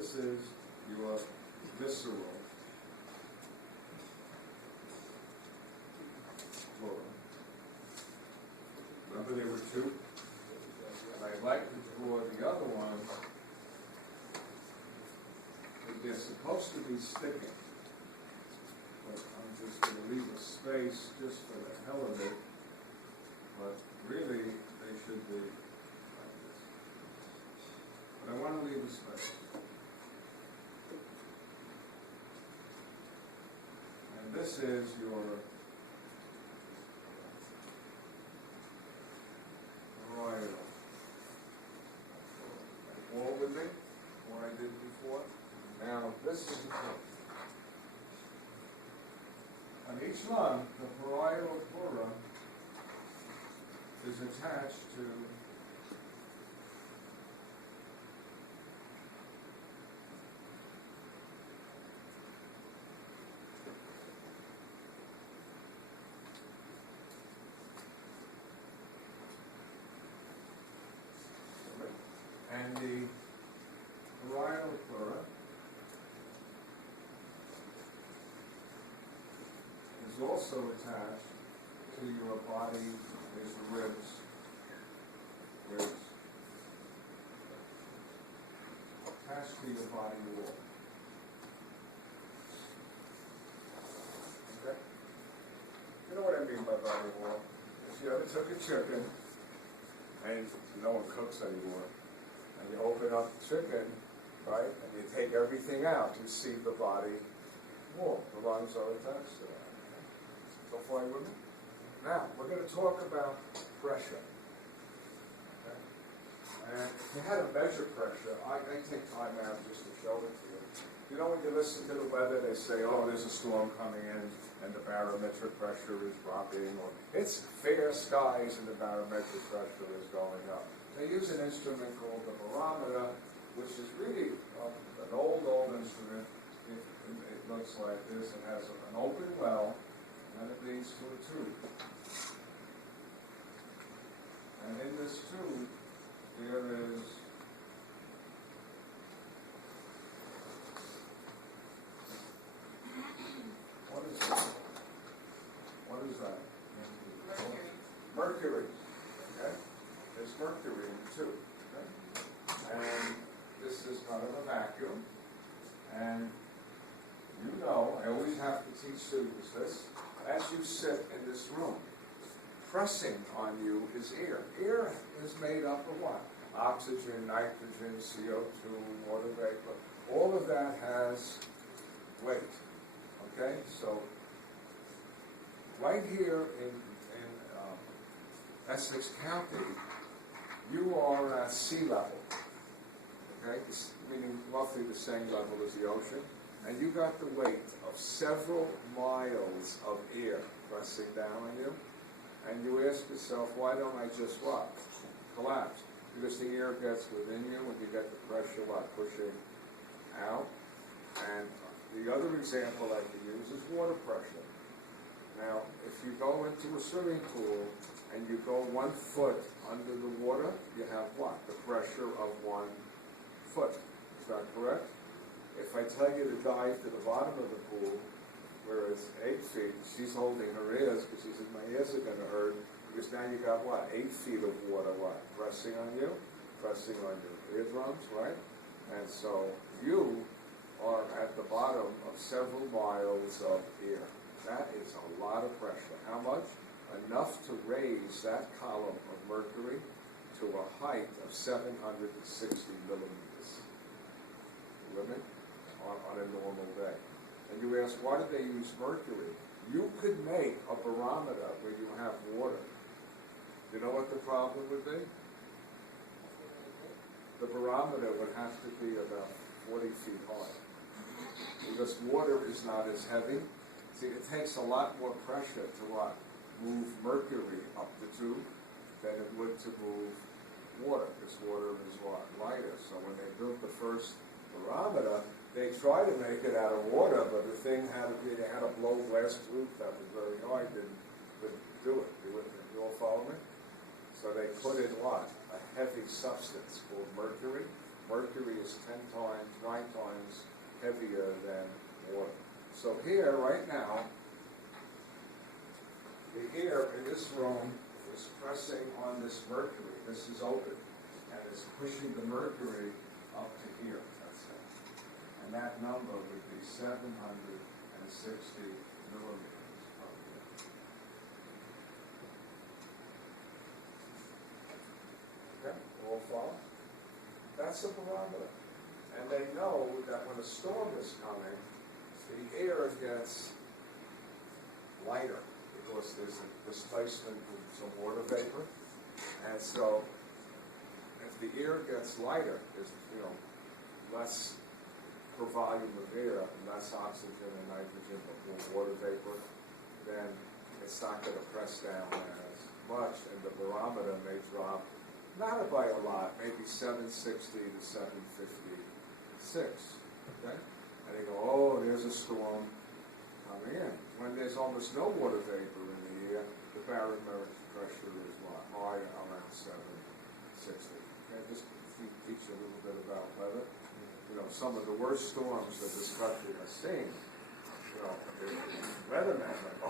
this is your visceral flora. Remember there were two? And I'd like to draw the other one. They're supposed to be sticking. But I'm just going to leave a space just for the hell of it. But really, they should be like this. But I want to leave a space. And this is your varietal. All with me? What I did before? Now, this is the thing. On each lung, the parietal pleura is attached to and the parietal pleura is also attached to your body. There's the ribs. Attached to your body wall. Okay? You know what I mean by body wall? If you ever took a chicken, and no one cooks anymore, and you open up the chicken, right, and you take everything out, you see the body wall. The lungs are attached to that. So far with me? Now, we're going to talk about pressure. Okay? And if you had to measure pressure, I take time out just to show it to you. You know when you listen to the weather, they say, oh, there's a storm coming in, and the barometric pressure is dropping, or it's fair skies and the barometric pressure is going up. They use an instrument called the barometer, which is really an old instrument. It looks like this. It has an open well, and it leads to a tube. And in this tube, there is what is that? What is that? Mercury. Okay? There's mercury in the tube. Okay? And this is kind of a vacuum. And you know, I always have to teach students this. As you sit in this room, pressing on you is air. Air is made up of what? Oxygen, nitrogen, CO2, water vapor. All of that has weight. Okay? So, right here in Essex County, you are at sea level. Okay? Meaning roughly the same level as the ocean. And you got the weight of several miles of air pressing down on you. And you ask yourself, why don't I just what? Collapse. Because the air gets within you and you get the pressure what? Pushing out. And the other example I can use is water pressure. Now, if you go into a swimming pool and you go 1 foot under the water, you have what? The pressure of 1 foot. Is that correct? If I tell you to dive to the bottom of the pool, where it's 8 feet, she's holding her ears because she says, my ears are going to hurt, because now you got what? 8 feet of water, what? Pressing on you, pressing on your eardrums, right? And so you are at the bottom of several miles of air. That is a lot of pressure. How much? Enough to raise that column of mercury to a height of 760 millimeters. Limit on a normal day. And you ask, why do they use mercury? You could make a barometer where you have water. You know what the problem would be? The barometer would have to be about 40 feet high. Because water is not as heavy. See, it takes a lot more pressure to what? Move mercury up the tube than it would to move water, because water is what? Lighter. So when they built the first barometer, they tried to make it out of water, but the thing they had a blow glass tube that was very hard, couldn't do it. You all follow me? So they put in what? A heavy substance called mercury, Mercury is 10 times, 9 times heavier than water. So here, right now, the air in this room is pressing on this mercury. This is open, and it's pushing the mercury up to here, let's say. And that number would be 760 millimeters of air. Okay, all follow? That's a barometer. And they know that when a storm is coming, the air gets lighter because there's a displacement with some water vapor. And so if the air gets lighter, there's less per volume of air, less oxygen and nitrogen, but more water vapor, then it's not going to press down as much, and the barometer may drop, not by a lot, maybe 760 to 756. Okay? And they go, oh, there's a storm coming in. When there's almost no water vapor in the air, the barometric pressure is what? High, around 760. Okay? Just teach you a little bit about weather. Some of the worst storms that this country has seen, the weathermen are like, oh,